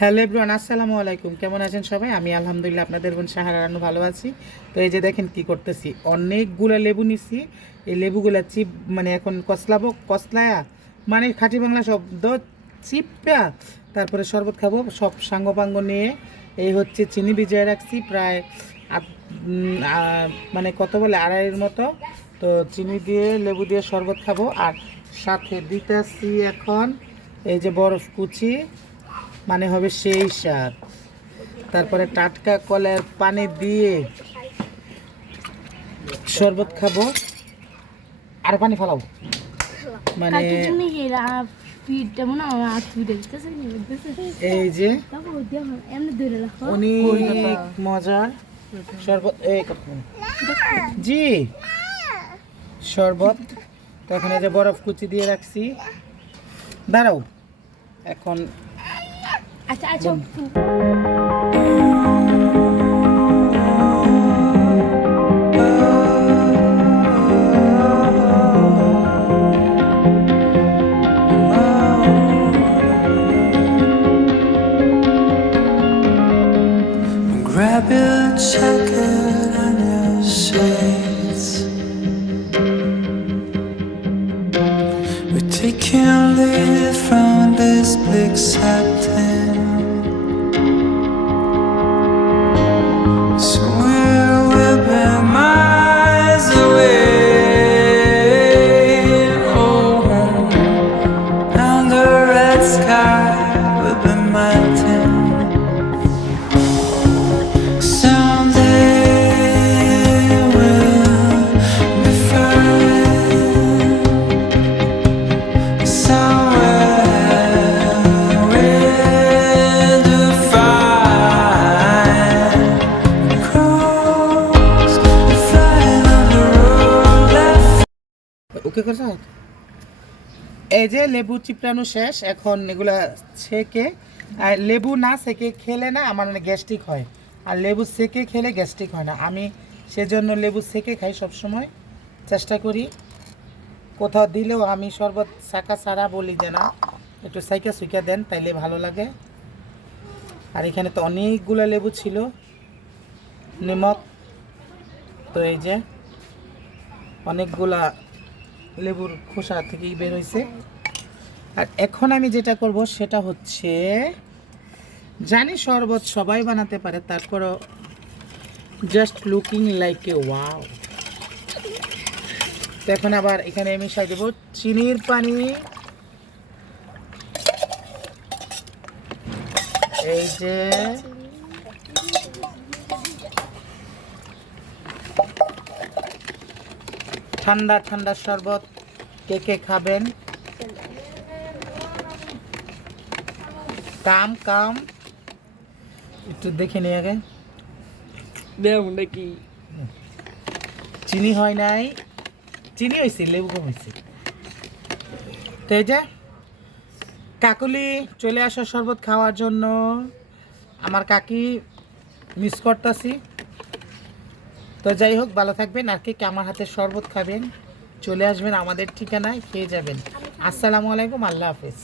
Hello everyone, আসসালামু আলাইকুম। কেমন আছেন সবাই? আমি আলহামদুলিল্লাহ আপনাদের বোন সাহারা রানু ভালো আছি। তো এই যে দেখেন কি করতেছি। অনেকগুলো লেবু নিছি। এই লেবুগুলা চিপ মানে এখন কসলাবো, কসলায়া মানে খাঁটি বাংলা শব্দ চিপা তারপরে শরবত খাব, সব সাঙ্গ পাঙ্গ নিয়ে। এই হচ্ছে চিনি ভিজিয়ে রাখছি, প্রায় মানে কত বলে, আড়াইয়ের মতো। তো চিনি দিয়ে, লেবু দিয়ে শরবত খাব। আর সাথে দিতেছি এখন এই যে বরফ কুচি। মানে হবে সেই সার। তারপরে টাটকা কলের পানি দিয়ে শরবত খাব। আর পানি ফেলাও মানে এই যে অনেক মজার শরবত এই জি। শরবত তো এখন এই যে বরফ কুচি দিয়ে রাখছি। দাঁড়াও। এখন আচ্ছা আচ্ছা Grab your jacket and your shades. We're taking leave from this bleak satin. ওকে করছ এই যে লেবু চিপড়ানো শেষ, এখন এগুলা ছেঁকে লেবু না সেকে খেলে না আমার মানে গ্যাস্ট্রিক হয়। আর লেবু সেকে খেলে গ্যাস্ট্রিক হয় না। আমি সেজন্য লেবু সেকে খাই সব সময় চেষ্টা করি। কোথাও দিলেও আমি শরবত শাকা সারা বলি যে না, একটু সাইকা সুইকা দেন, তাইলে ভালো লাগে। আর এখানে তো অনেকগুলো লেবু ছিল। নিমক, তো এই যে অনেকগুলা লেবুর খোসা থেকেই বের হয়েছে আর এখন আমি যেটা করব সেটা হচ্ছে, জানি শরবত সবাই বানাতে পারে, তারপরও just looking like a wow তো এখন আবার এখানে আমি মিশাই দেবো চিনির পানি। এই যে ঠান্ডা ঠান্ডা শরবত কে কে খাবেন? কাম কাম। একটু দেখে নিই আগে। দেও নাকি? চিনি হয় নাই। চিনি হয়েছে লেবু কম হয়েছে তো এই যে কাকুলি চলে আসো শরবত খাওয়ার জন্য। আমার কাকি মিস করতেছি। তো যাই হোক ভালো থাকবেন। আর কে কে আমার হাতে শরবত খাবেন চলে আসবেন আমাদের ঠিকানায় খেয়ে যাবেন। আসসালামু আলাইকুম আল্লাহ হাফেজ।